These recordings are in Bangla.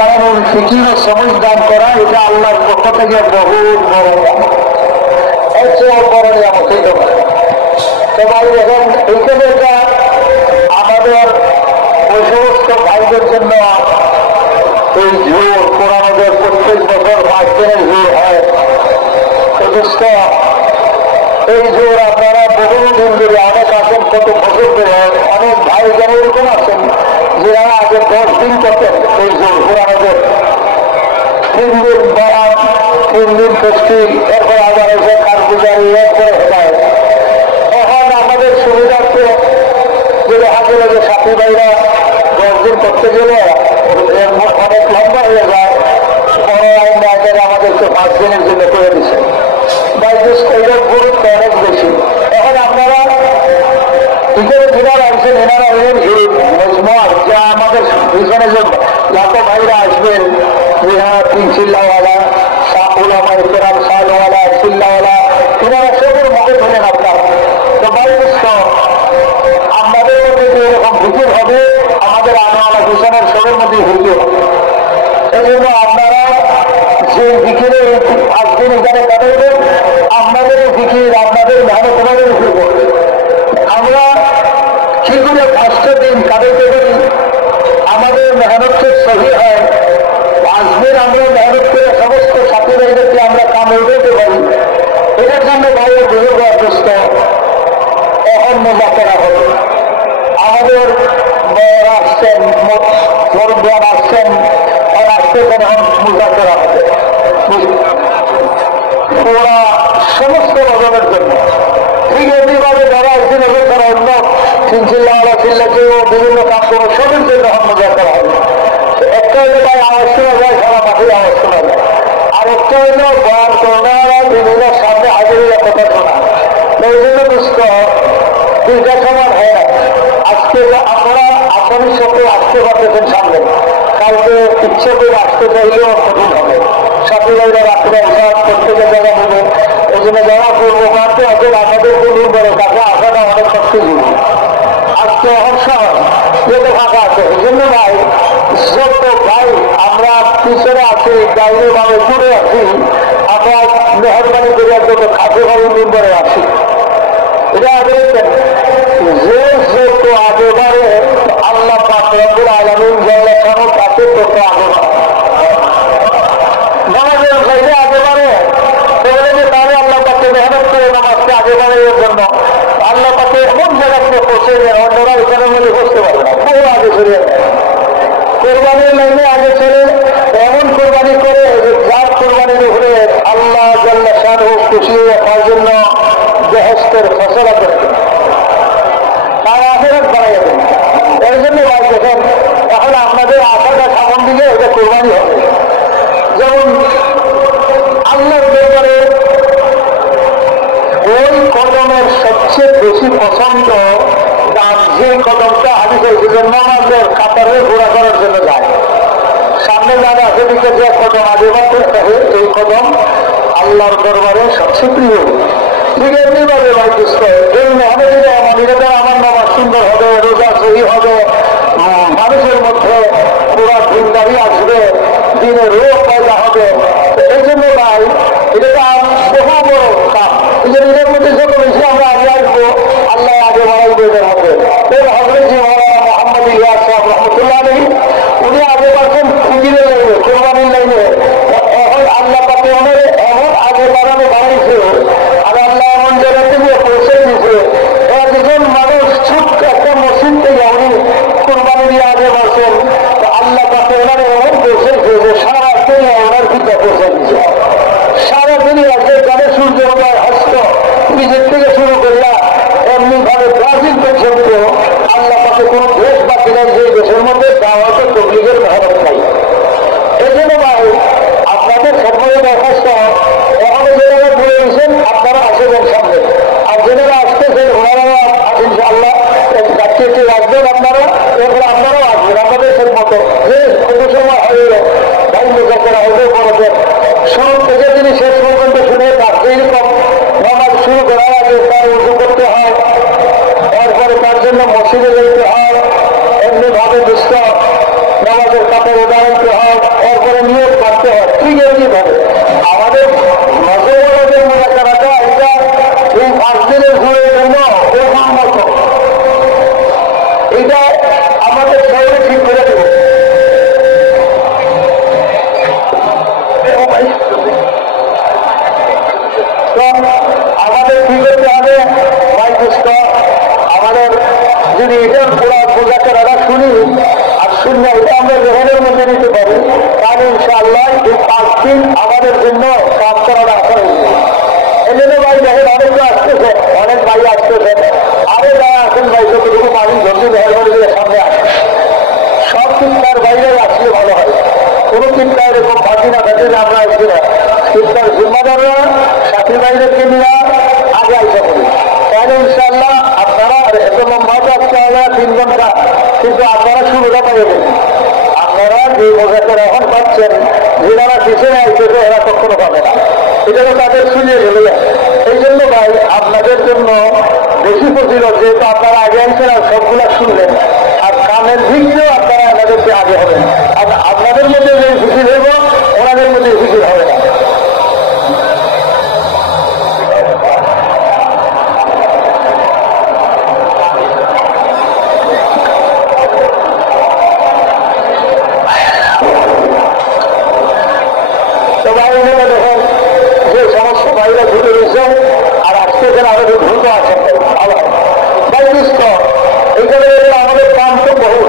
বানানোর ফিকির ও সমঝ দান করা, এটা আল্লাহর পক্ষ থেকে বহু বড় এর চেয়ে বড় নিয়ামত হইতে পারে। সবাই এখন এইখানে এটা আমাদের ওই সমস্ত ভাইদের জন্য এই ঝোর কোরআনদের প্রত্যেক বছর 5 দিনের ঝোর হয়, যথেষ্ট এই জোর আপনারা বহুদিন ধরে অনেক আছেন, কত বছর ধরে অনেক ভাই যেন এরকম আছেন যারা আগে 10 দিন করতেন এই জোর কোরআনদের 3 দিন বয়ান, 3 দিন তফসিল, এরপর আবার এসে কারগুজারি, এরপরে হেদায়েত। এখন আমাদের সুবিধার্থে যে হাতে যে সাথী ভাইরা 10 দিন করতে গেলে অনেক লম্বা হয়ে যায়, বড় আইন আমাদেরকে 5 দিনের জন্য করে দিচ্ছে। এটার গুরুত্ব অনেক বেশি। এখন আপনারা এখানে যারা আসবেন এনারা হলেন মজমুয়ার, যা আমাদের এখানে যে লাখো ভাইরা আসবেন, যারা 3 চিল্লাওয়ালা, উলামা ইকরাম, সালওয়ালা, চিল্লাওয়ালা, এনারা সবুর মুখে ধরেন আপনার। তো ভাই আমাদের মধ্যে যে এরকম হুজুর হবে, আমাদের আনোয়ালা হুসেনের সবের মধ্যে হুজুর হবে। এই জন্য আপনারা যে দিকের 5 দিন এখানে কাটাবেন, আপনাদের দিকির আপনাদের মেহনত তোমাদের উপর করবে। আমরা কি করে 5টা দিন কাটাতে পারি, আমাদের মেহনতকে সহি হয়, 5 দিন আমরা মেহনত করে সমস্ত সাথী ভাইদেরকে আমরা কামে উঠাতে পারি। এটার জন্য ভাইয়ের বুজুর্গ অভ্যস্ত এখন মোজাকেরা হবে। আমাদের মেয়েরা আসছেন, মুরব্বিয়ান আসছেন, আর আসতেছেন এখন মোজাকেরা হবে ওরা সমস্ত রকমের জন্য। ঠিক এমনিভাবে যারা একদিন এবার তারা অন্য চিল্লাওয়ালা চিল্লাকে ও বিভিন্ন কাজ করে সবের জন্য মজা করা হবে। একটা হইলে ভাই আওয়াজ শোনা যায়, সারা মাঠে আওয়াজ শোনা যায়। আর একটা হইল বয়ান করা, বিভিন্ন সামনে হাজিরা কথা শোনা। এই জন্য বুঝত 2টা সমান হয় না। আজকে আমরা আপনাদের সাথে আসতে পারতেছেন সামনে, কালকে ইচ্ছে করে আসতে চাইলেও কঠিন হবে। সাথী ভাইরা রাত্রে হিসাব প্রত্যেকের জায়গা নেবে। এই জন্য যারা পূর্ব প্রান্তে আছে আমাদেরকে নির্ভরে কাছে আসাটা অনেক শক্তি জীবন। আজকে অবসর যেটা ফাঁকা আছে, এই জন্য ভাই যত ভাই আমরা পিছনে আছি, বাইরে ভাবে দূরে আছি, আমরা মেহরবানি করে যত কাছে ভাবে নির্ভরে আসি। এটা দেখছেন যে যত আগে বাড়ে আল্লাহ পাক রব্বুল আলামিন জাল্লা শানু তাকে তত আগে বাড়ে। নামাজের চাইলে আগে বাড়ে, তাহলে আল্লাহ পাকে মেহনত করে নামাজকে আগে বাড়ানোর জন্য আল্লাহ পাকে এমন জায়গাতে পৌঁছে যায় অন্যরা এখানে মধ্যে বসতে পারে না, বহু আগে চলে কোরবানির লাইনে আগে চলে এমন কোরবানি করে যার কোরবানির উপরে আল্লাহ জাল্লা শানু খুশি রাখার জন্য বেহেশতের ফসলা করতেন, তার আখেরাত বাড়াইয়া দেন। এর জন্য ভাই দেখেন তাহলে আপনাদের আশাটা সামন দিলে এটা কোরবানি হবে। যেমন আল্লাহর ব্যাপারে ওই কদমের সবচেয়ে বেশি পছন্দ দাম, যে কদমটা হাদিসের জন্য আমাদের কাতারে ঘোরা করার জন্য যায়, সামনে যারা আছে দিকে যে কদম আগে বাড়তে এই কদম আল্লাহর দরবারে সবচেয়ে প্রিয়। ঠিক এমনিভাবে ভাই দুষ্ট এই মেহনতিরা আমাদের আমার নামাজ সুন্দর হবে, রোজা সহি হবে, মানুষের মধ্যে পুরা দিনদারি আসবে, দিনে রোগ পয়দা হবে। এই জন্য ভাই এটা বহু বড় কাজ। এই জন্য এর মধ্যে যত বেশি আমরা আগে আসবো আল্লাহ আগে বাড়াইবে এদের মধ্যে। এর হজরত জি মৌলানা মোহাম্মদ ইলিয়াস সাহেব রহমতুল্লাহ আলাইহি উনি আগে পাচ্ছেন ফিকিরের লাইনে, কোরবানির লাইনে। এখন আল্লাহ পাকে এমন আগে বাড়ানো বাড়াইছে, আর আল্লাহ এমন জায়গা থেকে পৌঁছে দিয়েছে। একজন মানুষ ছোট্ট একটা মসজিদ থেকে উনি দিনের ঘুরের জন্য ওরকম মতো এটা আমাদের শহরে ঠিক করে দেব। আমাদের কি করতে হবে আমাদের যদি এটা বোঝাতে রাখা শুনি আর শূন্য এটা আমরা গ্রহণের মধ্যে নিতে পারি তাহলে ইনশাআল্লাহ এই 5 দিন আমাদের জন্য কাজ করার আশা রয়েছে। এই জন্য ভাই দেখেন অনেকে আসতেছে, অনেক ভাই আসতেছে, আরো যারা আছেন ভাই যতটুকু পানি ধরতে মেহরবানি দিয়ে সামনে আসে। সব চিন্তার বাইরে আসলে ভালো হয়, কোনো চিন্তা এরকম ফাঁকি না থাকে যে আমরা আসছি না। চিন্তার জিম্মাদাররা সাথী ভাইদেরকে নিয়ে আগে আইসা করি, তাহলে ইনশাআল্লাহ আপনারা এত লম্বা আজকে আমরা 3 ঘন্টা, কিন্তু আপনারা সুবিধা পাইবেন। আপনারা যে মজাটা এখন পাচ্ছেন, যারা পিছনে আসতেছে এরা কখনো পাবে না, এটা তো তাদের শুনিয়ে গেল। এই জন্য ভাই আপনাদের জন্য বেশি ফজিলত, যেহেতু আপনারা আগে আনছেন আর সবগুলা শুনলেন, আর কানের দিকও আপনারা আমাদেরকে আগে হবেন। আর আপনাদের মধ্যে যে খুশি হইব ওনাদের মধ্যে খুশি হবে না। আর আজকে আরো দ্রুত আছেন ভাই বুঝত এইখানে আমাদের কাম তো বহু,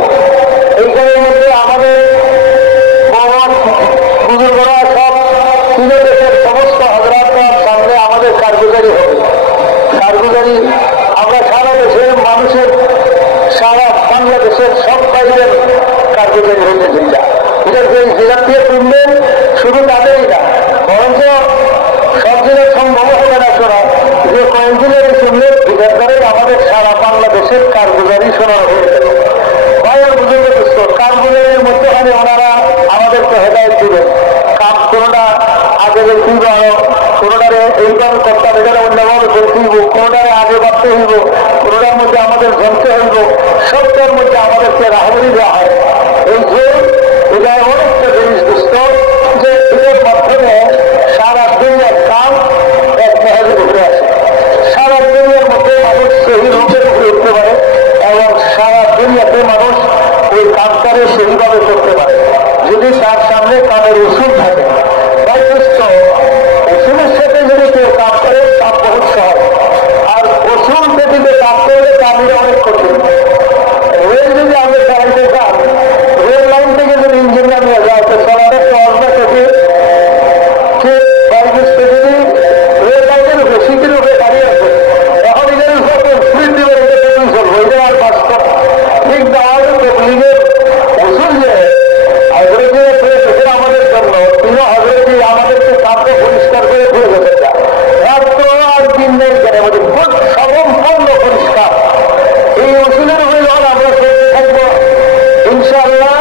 এইখানের মধ্যে আমাদের বুজুর্গরা সব তিন দেশের সমস্ত হজরাতরা সামনে আমাদের কারগুজারি হবে। কারগুজারি আমরা সারা দেশের মানুষের, সারা বাংলাদেশের সব বাইরের কারগুজারি হয়েছে। এটাকে জেলা দিয়ে তুলবেন শুধু তাদেরই না, বরঞ্চ সব দিনের সম্ভব হবে না শোনা, যে কয়েকদিনের শুনলে এটার দ্বারাই আমাদের সারা বাংলাদেশের কারগুজারি শোনা হয়ে গেল। ভাইয়ের বুঝতে বুঝত কারগুজারির মধ্যেখানে ওনারা আমাদেরকে হেদায়ত দিবেন। কাম কোনোটা আগে দেখতেই পাবো, কোনোটারে এইবার কর্তা এখানে অন্যভাবে করতে হইব, কোনোটারে আগে বাড়তে হইব, কোনোটার মধ্যে আমাদের জমতে হইব, সবটার মধ্যে আমাদেরকে রাহবরি দেওয়া হয়। এই যে এটা এমন একটা জিনিস বুঝত যে এটার মাধ্যমে সারা দুনিয়ার কাম এক মেহাজে উঠে আসে, সারা দুনিয়ার মধ্যে মানুষ সেই রূপের উপরে উঠতে পারে এবং সারা দুনিয়াতে মানুষ ওই কামটারে সেইভাবে করতে পারে যদি তার সামনে কামের ওষুধ থাকে। তাই বুঝত ওষুধের সাথে যদি কেউ কাম করে কাম বহুত সহজ, আর ওষুধ যদি কাম করলে কামের অনেক কঠিন। রেল যদি আমরা চালাইতে চান, রেল লাইন থেকে যদি ইঞ্জিনিয়ার নিয়ে যায় তো চলাটা সহজ না থেকে রেল লাইনের উপরে সিটির উপরে দাঁড়িয়ে আছে, এখন এদের উপর স্পিড দিবে চলবো, এটা আর বাস্তব ঠিক না। তবলিগের ওষুধ যে আমাদের জন্য তিনি হজরতি আমাদেরকে কাপড় পরিষ্কার করে দিয়ে যেতে চান, রাত্র আর দিন নেই কেন সম্পূর্ণ পরিষ্কার। এই ওষুধের উপরে যখন আমরা করতে থাকবো ইনশাআল্লাহ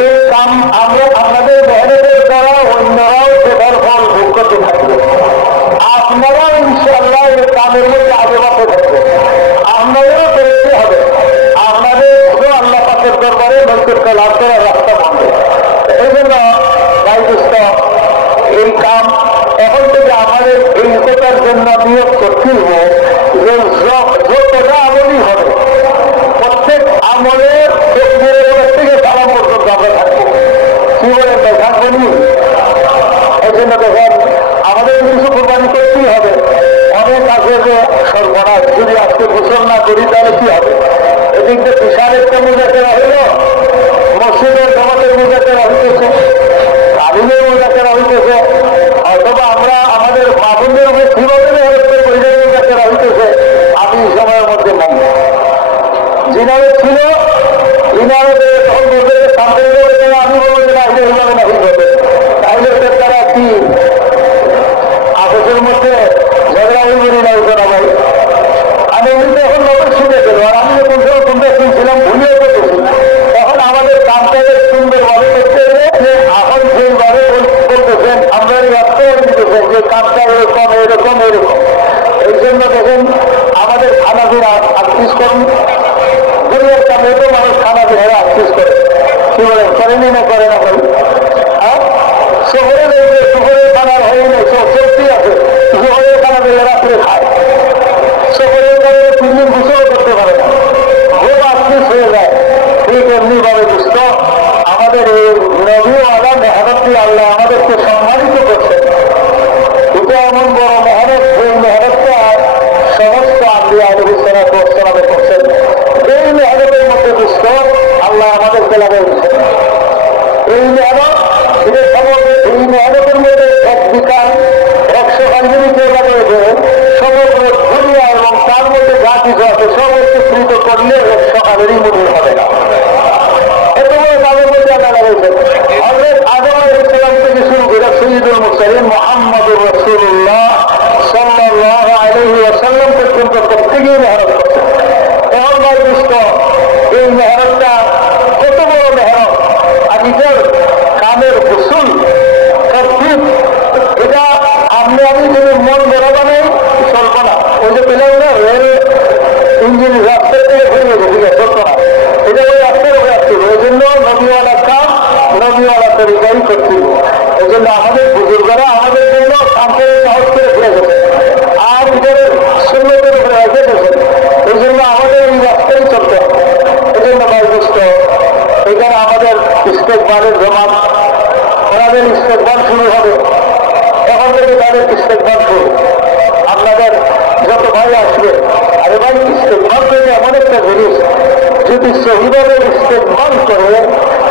এই কাম আমরা আপনাদের মেহনতের দ্বারা অন্যরাও সেটার ফল ভোগ করতে থাকবে। আপনারাও ইনশাআল্লাহ এই কামের মধ্যে আগে বাড়তে থাকবে, আপনাদেরও দেখতে হবে। আপনাদের আল্লাহ পাকের দরবারে নৈতিক লাভ করার রাস্তা বন্ধ। এই জন্য দায়িত্ব এই কাম এখন থেকে আমাদের এই একতার জন্য নিয়োগ করতে হবে যে যতটা আমলই হবে প্রত্যেক আমলের থেকে সালাম পর্যন্ত আমরা থাকবো। কি বলে থাকবো নি? এই জন্য দেখেন আমাদের কিছু কোরবানি করতেই হবে। অনেক আছে যে সর্বনাশ যদি আজকে গোসল না করি তাহলে কি হবে? এদিক দিয়ে বিশাল একটা মোজাকেরা হইল, মসজিদের জমাতের মোজাকেরা হইতেছে, আলিমের মোজাকেরা হইতেছে, অথবা আমরা আমাদের মাহবুবের উপরে কিভাবে বৈঠকের মোজাকেরা হইতেছে। আমি এই সময়ের মধ্যে নাই, যিনারে ছিল ইনারে তখন বলতে সামনে আমি বলবো যে না এটা হিসাবে না হিসাবে, তাহলে তারা কি আপসের মধ্যে ঝগড়া হইবনি না ওটা ভাই। আমি এমনিতে এখন নজর শুনে গেল, আর আমি যখন তোমরা শুনছিলাম ভুলিয়ে করতেছি, তখন আমাদের কামটাকে সুন্দরভাবে করতে হবে যে এখন সেইভাবে করতেছেন আমরা ব্যস্ত করে দিতেছেন যে কামটা এরকম এরকম এরকম। এই জন্য দেখেন আমাদের খানাপিনা আর্টিস করুন, দুনিয়ার কামে তো মানুষ খানাপিনা আর্টিস করে, কি বলেন করেনি না করে না ভাই? হ্যাঁ, শহরে শহরের খানার হয়ে নেই, সত্যি আছে শহরের খানা পেলে রাত্রে খায়, আম্বিয়া আলাইহিস সালাতু ওয়াস সালামে করছেন। এই মেহনতের মধ্যে দুষ্ট আল্লাহ আমাদেরকে লাগাই দিচ্ছেন। এই মেহনত এদের সমগ্র এই মেহনতের মধ্যে এক বিকাশ 100 কাহিনীকে লাগাই দেয় সমগ্র দুনিয়া এবং তার মধ্যে যা কিছু আছে সব একত্রিত করলে সকালেরই মূল্য হবে না। এত বড় তাদের মধ্যে আল্লাহ লাগাইছেন। হযরত আদম আলাইহিস সালাম থেকে শুরু করে সাইয়্যিদুল মুরসালিন মুহাম্মদুর রাসূলুল্লাহ সাল্লাল্লাহু আলাইহি ওয়াসাল্লাম পর্যন্ত প্রত্যেকেই মেহনত করছেন। এখন ভাই দুষ্ট এই মেহনতটা কত বড় মেহনত, আর নিজের কামের গোসল সবকিছু এটা আপনি আমি যদি মন বেরোবা নেই চলবো না। ওই যে পেলাম না রেল ইঞ্জিন রাস্তার থেকে ঘুরে গেছে, ঠিক আছে চলতো না, এটা ওই রাস্তায় ওই আসছিল। ওই জন্য নদীওয়ালার কাজ নদীওয়ালা তরিকাই করছিল। এই জন্য আমাদের বুজুর্গরা আমাদের জন্য কামকে সহজ করে ফেলে গেছে, আর এদের সুন্নতের উপরে রেখে গেছেন। এই জন্য আমাদের এই রাস্তায় চলতে হবে। এই জন্য ভাই দুষ্ট এখানে আমাদের ইস্তেকবালের জমান, ওনাদের ইস্তেকবাল শুরু হবে। এখন থেকে তাদের ইস্তেকবাল শুরু। আপনাদের যত ভাই আসবে, আরে ভাই ইস্তেকবাল করে এমন একটা জিনিস, যদি সহিভাবে ইস্তেকবাল করে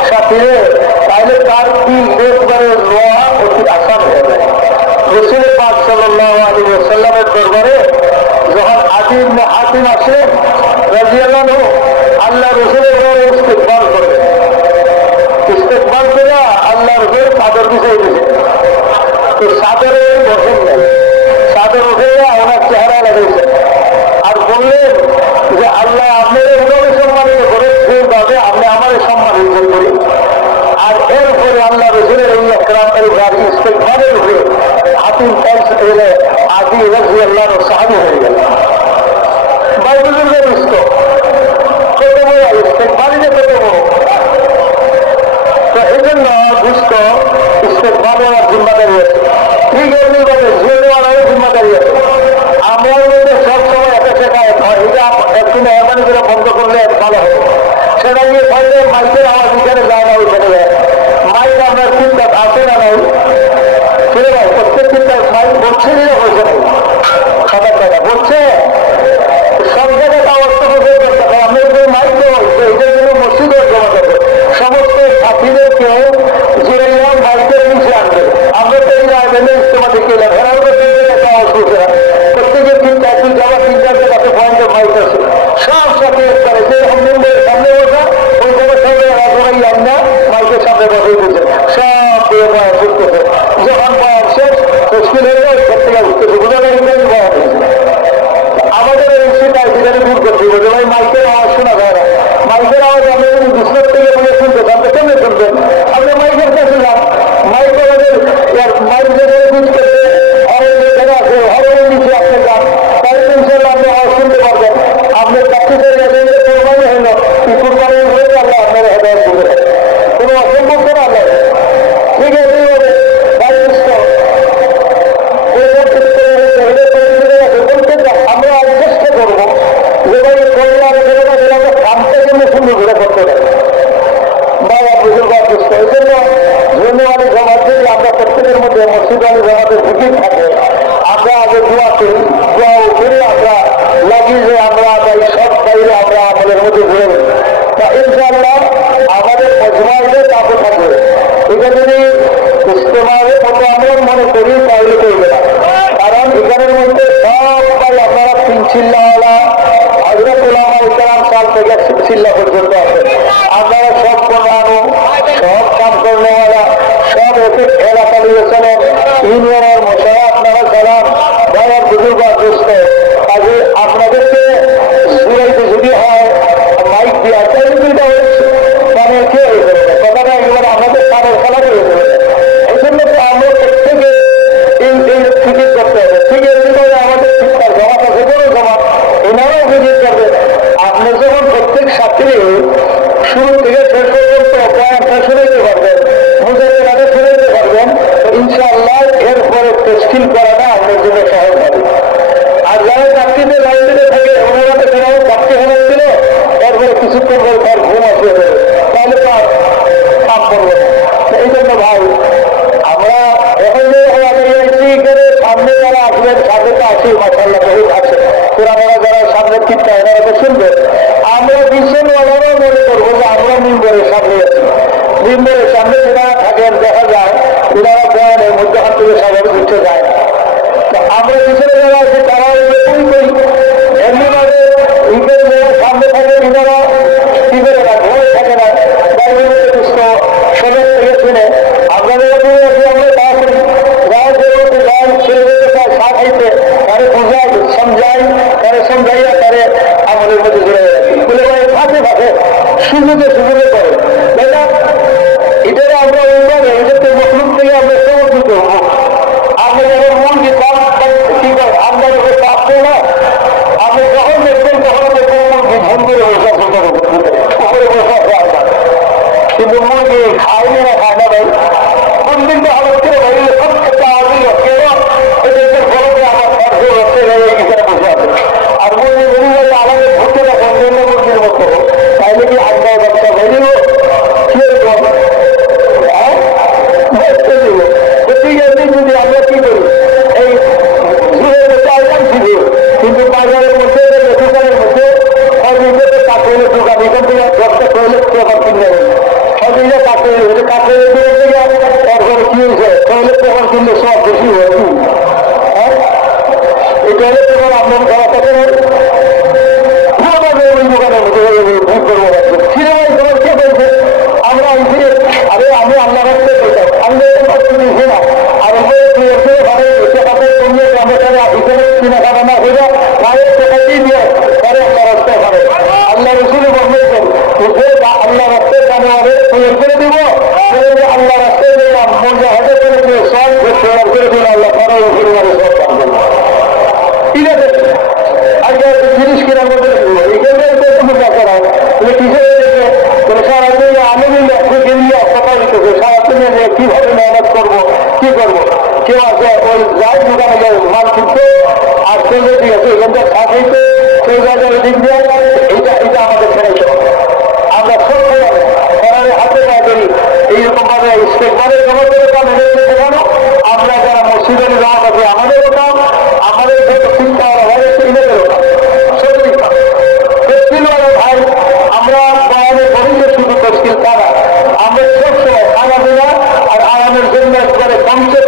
সাথীরে তাহলে তার কি দেখবারে নেওয়া অতি আসান হয়ে যায়। রাসূল পাক সাল্লাল্লাহু আলাইহি ওয়াসাল্লামের দরবারে যখন আদি ইবনে হাতিম আসে রাদিয়াল্লাহু আনহু, আল্লাহ রাসূলের ঘরে ইস্তেকবাল করবে। ইস্তেকবাল করে আল্লাহ রাসূল চাদর বিছিয়ে দিয়েছে। তো চাদরে বসেন নাই, চাদর উঠে ওনার চেহারা লাগাইছে আর বললেন যে আল্লাহ আপনার এভাবে সম্মানিত করে সেইভাবে আপনি আমার সম্মানিত করি। আর এরপরে আল্লাহ রাসূলের এই একরামের গাড়ি ইস্তেকবালের উপরে হাতিম এলে আদি রাদিয়াল্লাহু সাহাবী হয়ে গেল। বাইবেলের বুঝতো কত বড় ইস্তেকবালই যে কত বড়। তো এই জন্য বুঝতো ইস্তেকবালে আমার জিম্মাদারি আছে, ঠিক এমনিভাবে জিম্মাদারি জিম্মাদারি আছে। আমরা সবসময় একটা শেখায় হয় এটা একটু মেহরবানি করে বন্ধ করলে ভালো হবে। সেটা নিয়ে পাইলে মাইকের আওয়াজ এখানে যায় না, ওইখানে যায়। মাইক আপনার চিন্তা আছে না নাই ছেড়ে ভাই প্রত্যেক চিন্তা মাইক বলছে নিয়ে হয়েছে নাই সবার জায়গা বলছে সব জায়গায় আওয়াজ তো করতে হবে। আপনার যে মাইক দেওয়া হচ্ছে এটার জন্য মসজিদের জমা দেবে। সমস্ত সাথীদেরকে জিরাইলাম মাইকের নিচে আনবে। আমরা তো এই আয়োজনে ইস্তেমা দেখে এলাম, এরাও তো একটা আওয়াজ করছে না। প্রত্যেকের চিন্তা একটু যাওয়ার চিন্তা আছে, তাতে পয়েন্টের মাইক আছে সব সাথে করে যে মন্দিরের সামনে বসা ওই জায়গার সঙ্গে রাজবাড়ি আমরা মাইকের সামনে বসে বলছে সব দিয়ে বয়ান করতেছে। যখন বয়ান শেষ মুশকিল হয়ে যায় সব থেকে উঠতেছে, বোঝা যায় বয়ান হয়েছে। আমাদের এই সেটাই সেখানে দূর করতে হবে যে ভাই মাইকের আওয়াজ শোনা যায় না। মাইকের আওয়াজ আপনি যদি বিশ্বর থেকে বলে শুনতে চান তো কেমনে শুনবেন? আপনি মাইকের কাছে যান, মাইক আমাদের মাইক যেখানে বুঝ করতে হরের যেখানে আছে হরের নিচে আপনি যান, তাহলে ইনশাল্লাহ আপনি আওয়াজ শুনতে পারবেন। আপনার চাকরি করে গেলেন কোরবানি হইল, এই কোরবানি হয়ে আল্লাহ আপনার হেদায়েত দিতে পারে, কোনো অসম্ভব করে আল্লাহ। ঠিক আছে এইভাবে আমরা আজ চেষ্টা করবো যে ভাই পরিবার কামটা জন্য সুন্দর করে করতে পারি। বাবা বুঝুর্গ চেষ্টা এই জন্য ধন্যবাদী সমাজ যদি আমরা প্রত্যেকের মধ্যে মসজিদ আলী সমাজের ফিকির থাকে, আমরা আগে দোয়া করি, দোয়া করে আমরা লাগি যে আমরা এই সব বাইরে আমরা আমাদের মধ্যে ঘুরে তা ইনশাআল্লাহ আমাদের মজমাইলে তাকে থাকবে। এটা যদি ইস্তেমালের মতো আমরা মনে করি তাহলে করবে না, কারণ এখানের মধ্যে সবাই আপনারা 3 চিল্লাওয়ালা হযরত উলামা ইকরাম সাল থেকে চিল্লা পর্যন্ত আছেন। আপনারা সব কোরআনু সব কাম করনেওয়ালা সব এতে এলাকা নিয়ে চলেন, ইউনিয়নের মশলা আপনারা চালান, ভাইয়ের বুজুর্গ দুষ্ট কাজে আপনাদেরকে ঘুরাইতে যদি হয় মাইক দিয়ে তাহলে দুইটা হচ্ছে মানে কে হয়ে যাবে কথাটা একেবারে আমাদের কানের খেলা হয়ে যাবে। এই জন্য আমরা প্রত্যেকে এই ফিকির করতে হবে। ঠিক এমনিভাবে আমাদের শিক্ষার জমা আছে বড় জমা, এনারাও ফিকির করবে। আপনি যখন প্রত্যেক ছাত্রী শুরু থেকে শেষ পর্যন্ত বয়ানটা শুনাইতে পারবেন, মুজাহিদের আগে শুনাইতে পারবেন, ইনশাআল্লাহ এরপরে তশকিল করাটা আপনার জন্য সহজ হবে। আর যারা চাকরিতে লাইনে থাকে ওনারা তো সেটাও চাকরি হয়ে দিল, এরপরে কিছুক্ষণ পর তার ঘুম আসিয়ে দেবে, তাহলে তার কাম করবে না। এই জন্য ভাই আমরা এখন যে করে সামনে যারা আসবেন সাথে তো আসি মাসাল্লাহ বহুত আছে, পুরানোরা যারা সামনে চিন্তা এনারা তো শুনবে। আমরা বিশ্বওয়ালারও মনে করবো যে আমরা মিম্বরের সামনে আছি। মিম্বরের সামনে যারা থাকেন দেখা যায় এনারা বয়ানের মধ্যে হাত থেকে সবার উঠে যায় না। তো আমরা পিছনে যারা আছে তারা এরকমই করি। এমনিভাবে সামনে থাকে এনারা কি করে না ঘুরে থাকে না বাইরে সুস্থ সবের থেকে শুনে আমরা আমরা তা করি। গায়ে ছেড়ে যেতে চায় চা খাইতে তারে বুঝাই সমঝাই তারে সমঝাইয়া তারে আমাদের মধ্যে জুড়ে বলে ভাই ফাঁকে ফাঁকে সুযোগে সুযোগে করে তাই না। এটারে আমরা ওইভাবে এটাতে মখলুক থেকে আমরা সমর্থিত হবো। আমরা যখন মুরগি কি করে আমরা যখন পাবো না আপনি যখন দেখবেন তখন দেখবেন মুরগি ঝুম করে বসে উপরে বসে আছে আপনার, কিন্তু মুরগি খাইনি না খায় না ভাই। কোন দিনটা হলো কেউ ভাই সব খেতে আসবে কেউ এদের ফলতে আমার সরষে রক্তে এখানে বসে আছে। আর মুরগি মুরগি আমাদের ভর্তি রাখেন অন্য মুরগির মতো তাইলে কি আড্ডায় বাচ্চা হয়ে দিব কিরকম ঠিক আছে। যদি আমরা কি করি এই ঝুড়ের মধ্যে আইটাম ছিল কিন্তু বাজারের মধ্যে দোকানের মধ্যে সবইটাতে কাঠের দোকান এখান থেকে 10টা টয়লেট পেপার কিনে সবইটা কাঠের তারপরে কি হয়েছে টয়লেট পেপার কিনলে সব বেশি হয় কি হ্যাঁ এই টয়লেট পেপার আপনার খাওয়া থাকে না ওই দোকানের মধ্যে ভোট করবো সিনেমায় খবর কে বলছে আমরা আরে আমি আল্লাহ রাখতে পেতাম আমি দিয়েছি না আর কিনা খাবে না হয়ে যায় টাকাতেই দিয়ে পরে আল্লাহ রাস্তায় খাবে। আল্লাহ রসুল বলছেন আল্লাহ রাস্তায় জানে তৈরি করে দিব আল্লাহ রাস্তায় দিলাম মজা হাতে করে দিয়ে সব করে দিল আল্লাহ পরে পরিবারে সব কাম করবো ঠিক আছে। আজকে জিনিস কেনার মধ্যে এখানে করা কিসে সারাদিন আমি গেলিয়ে কথা দিতেছে সারাদিন কিভাবে মেহনত করবো কি করবো। কেউ আছে ওই যাই দোকানে যায় মাল কিনতে আর কেউ ঠিক আছে এখানটা খাইতে সেই জায়গায় দিক দিয়ে এটা আমাদের ফেরাইতে হবে। আমরা ছোট করারে হাতে না করি এইরকম ভাবে ইস্তেকবারের জগতের কাম এদের দেখানো। আমরা যারা মসজিদের যাওয়া হবে আমাদেরও কাম, আমাদের চিন্তা হয় এদেরও কাম সত্যি ভাই। আমরা বয়ানে করি যে শুধু তস্কিল করা আমরা সবসময় খানা দিলা আর আরামের জন্য একবারে কমসে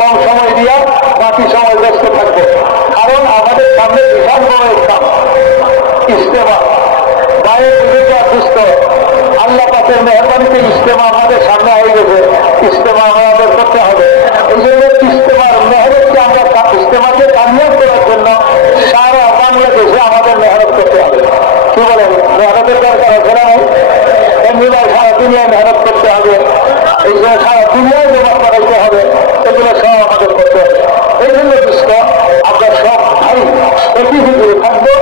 কম সময় দিয়া বাকি সময় ব্যস্ত থাকবো। কারণ আমাদের সামনে বিশাল বড় একটা ইস্তেমা গায়ের বিরুদ্ধে অসুস্থ আল্লাহ পাকের মেহরবানিতে ইস্তেমা আমাদের সামনে হয়ে গেছে। ইস্তেমা আমাদের করতে হবে। এই জন্য ইস্তেমার মেহনতকে আমরা ইস্তেমাকে কামিয়াব করার জন্য সারা বাংলাদেশে আমাদের মেহনত করতে হবে। কি বলেন মেহনতের দরকার আছে না নাই? এমনি সারা দুনিয়ায় মেহনত করতে হবে। এই জন্য সারা দুনিয়ায় জমা করাইতে হবে। এগুলো সব আমাদের করতে হবে। এই জন্য সুস্থ আমরা সব ভাই একই ভিতরে থাকবো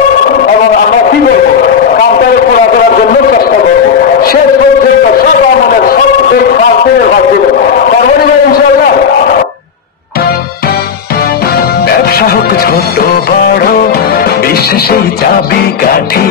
এবং আমরা কি করবো কামটারে পুরা করার জন্য চেষ্টা করবো। শেষ পর্যন্ত সব আমাদের সব কাজ দিনের ভাগ দিবে তারপরে ইনশাল্লাহ। ব্যবসা হোক ছোট বড় বিশ্বাসেই চাবি কাঠি